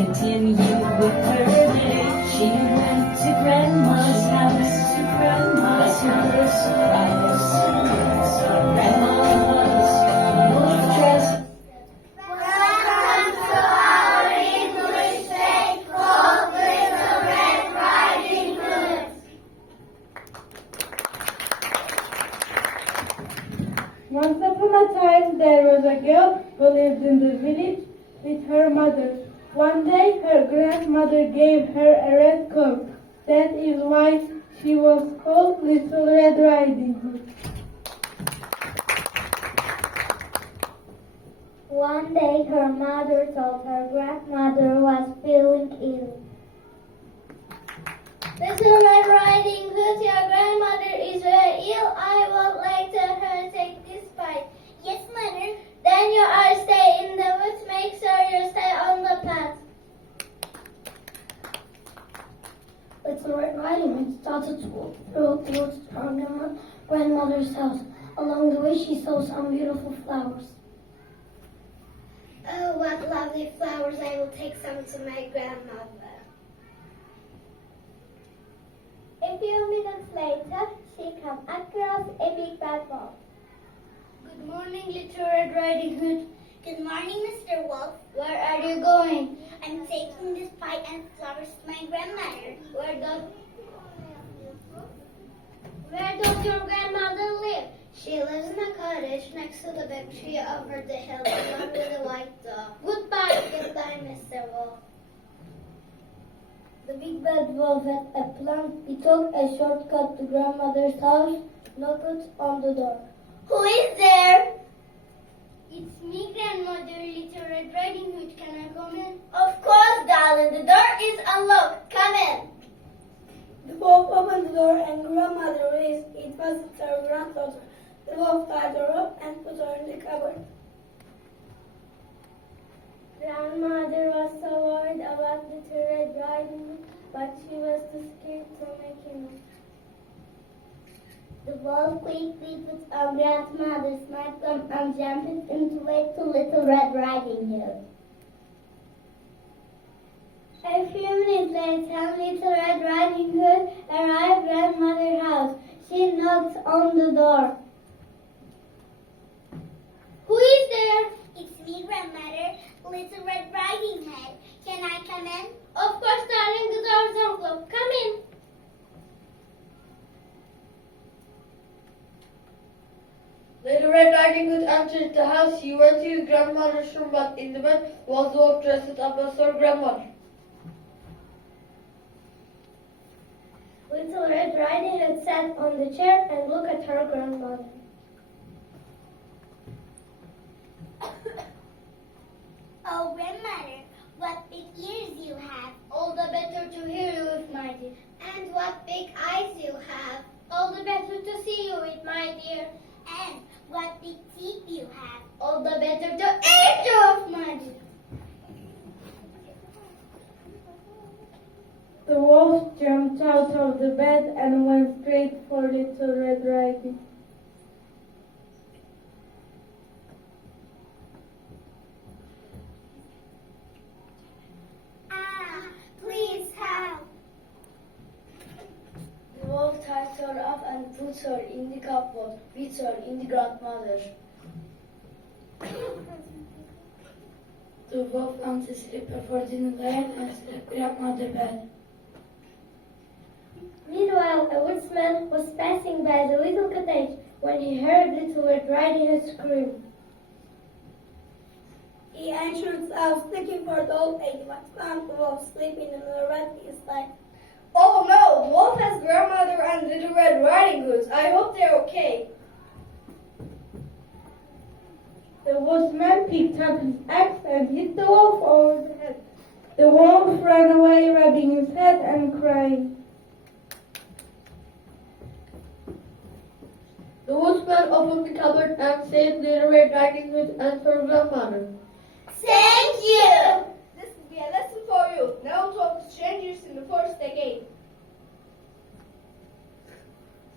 continued with her day. She went to Grandma's house. Grandma's house. Grandma was wolf dressed. Welcome to our English Day called Little Red Riding Hood. Once upon a time, there was a girl who lived in the village with her mother. One day, her grandmother gave her a red coat. That is why she was called Little Red Riding Hood. One day, her mother thought her grandmother was feeling ill. Little Red Riding Hood, your grandmother is very ill. I will let her take this fight. Yes, mother. Then you are stay in the woods. Make sure you stay on the path. Little Red Riding Hood started to walk through the woods to her grandmother's house. Along the way, she saw some beautiful flowers. Oh, what lovely flowers. I will take some to my grandmother. A few minutes later, she came across a big bad wolf. Good morning, Little Red Riding Hood. Good morning, Mr. Wolf. Where are you going? I'm taking this pie and flowers to my grandmother. Where does your grandmother live? She lives in a cottage next to the big tree over the hill, the one with the white dog. Goodbye. Goodbye, Mr. Wolf. The big bad wolf had a plan. He took a shortcut to grandmother's house, knocked on the door. Who is there? It's me, Grandmother, Little Red Riding Hood. Can I come in? Of course, darling. The door is unlocked. Come in. The wolf opened the door and grandmother raised. It was her granddaughter. The wolf tied her up and put her in the cupboard. Grandmother was so worried about Little Red Riding Hood, but she was too scared to make a noise. The wolf quickly put on grandmother's nightgown and jumped into it to Little Red Riding Hood. A few minutes later, Little Red Riding Hood arrived at grandmother's house. She knocked on the door. Who is there? It's me, grandmother, Little Red Riding Hood. Can I come in? Of course, darling. The door's unlocked. Come in. Little Red Riding Hood entered the house. She went to his grandmother's room, but in the bed was the wolf dressed up as her grandmother. Little Red Riding Hood sat on the chair and looked at her grandmother. Oh, grandmother, what big ears you have. All the better to hear you with, my dear. And what big eyes you have. All the better to see you with, my dear. And what big teeth you have. All the better to eat you with, my dear. The wolf jumped out of the bed and went straight for Little Red Riding. Please help. The wolf tied her up and put her in the cupboard with her in the grandmother. The wolf went to sleep before dinner time and slept grandmother bed. Meanwhile, a woodsman was passing by the little cottage when he heard Little Red Riding Hood scream. He entered the house looking for the old lady, but found the wolf sleeping in the red side. Oh no! The wolf has grandmother and Little Red Riding Hood. I hope they're okay. The woodsman picked up his axe and hit the wolf over the head. The wolf ran away, rubbing his head and crying. The woodsman opened the cupboard and saved Little Red Riding Hood and her grandmother. Thank you! This will be a lesson for you. Never talk to strangers in the forest again.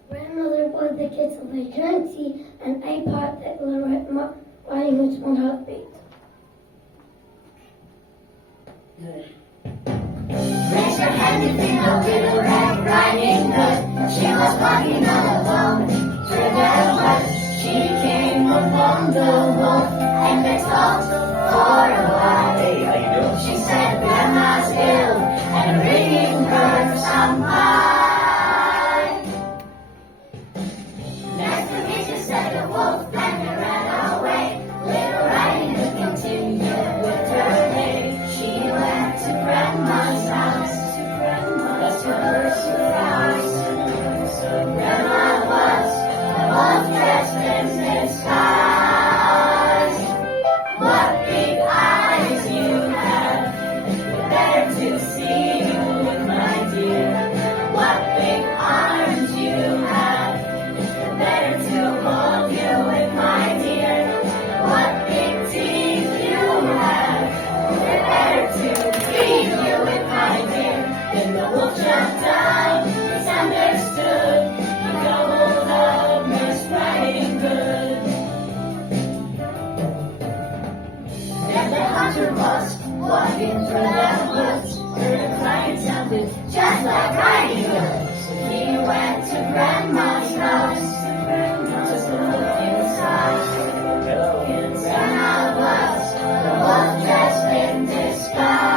Grandmother poured the kettle, they drank tea, and ate part that Little Red Riding Hood's mother had baked. Raise your hand if you know Little Red Riding Hood. She was walking all alone through the woods. She came upon the wolf and they talked for a while. Hey, how you doing? She said Grandma's ill and bringing her some pie. Nice to meet you, said the wolf, and they ran away. Little Riding Hood continued with her day. She went to Grandma's house, but to her surprise, Grandma was the wolf dressed in disguise. What big eyes you have, better to see you with, my dear. What big arms you have, better to hold you with, my dear. What big teeth you have, better to feed you with, my dear. Then the wolf jumped down, it's understood. He gobbled up Miss Riding Hood. Then the hunter was walking through the woods, heard a cry and sounded just like Riding Hood. So he went to Grandma's house, just to look inside. Grandma was the wolf dressed in disguise.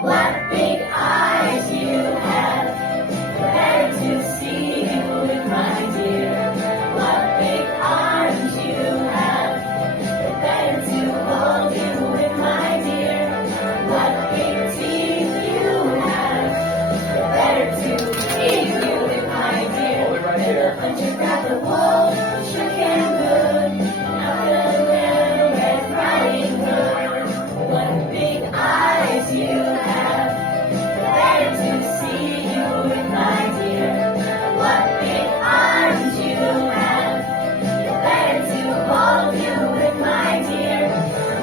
What big eyes you have, better to see you with, my dear. What big arms you have, better to hold you with, my dear. What big teeth you have, better to feed you with, my dear. Hold it right here. The hunter grabbed the wolf, shook him good, out the Little Red Riding Hood. What big eyes you have, better to see you with, my dear. What big arms you have, better to hold you with, my dear.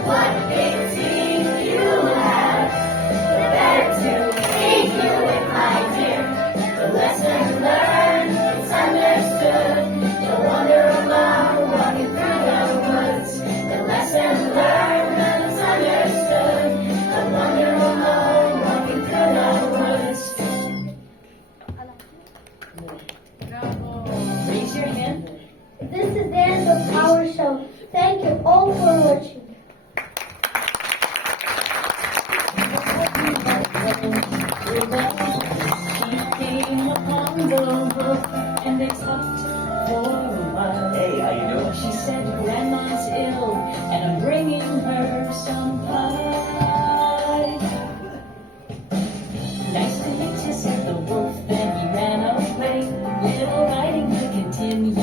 What big teeth you have, better to feed you with, my dear. The lesson learned, it's understood. Don't wander alone, walking through the woods. The lesson learned, it's understood. Don't wander alone, walking through the woods. Raise your hand. This is the end of our show. Thank you all for watching. She came upon the wolf and they talked for a while. Hey, how you doing? She said Grandma's ill and I'm bringing her some pie. Nice to meet you, said the wolf, then he ran away. Little Riding Hood continued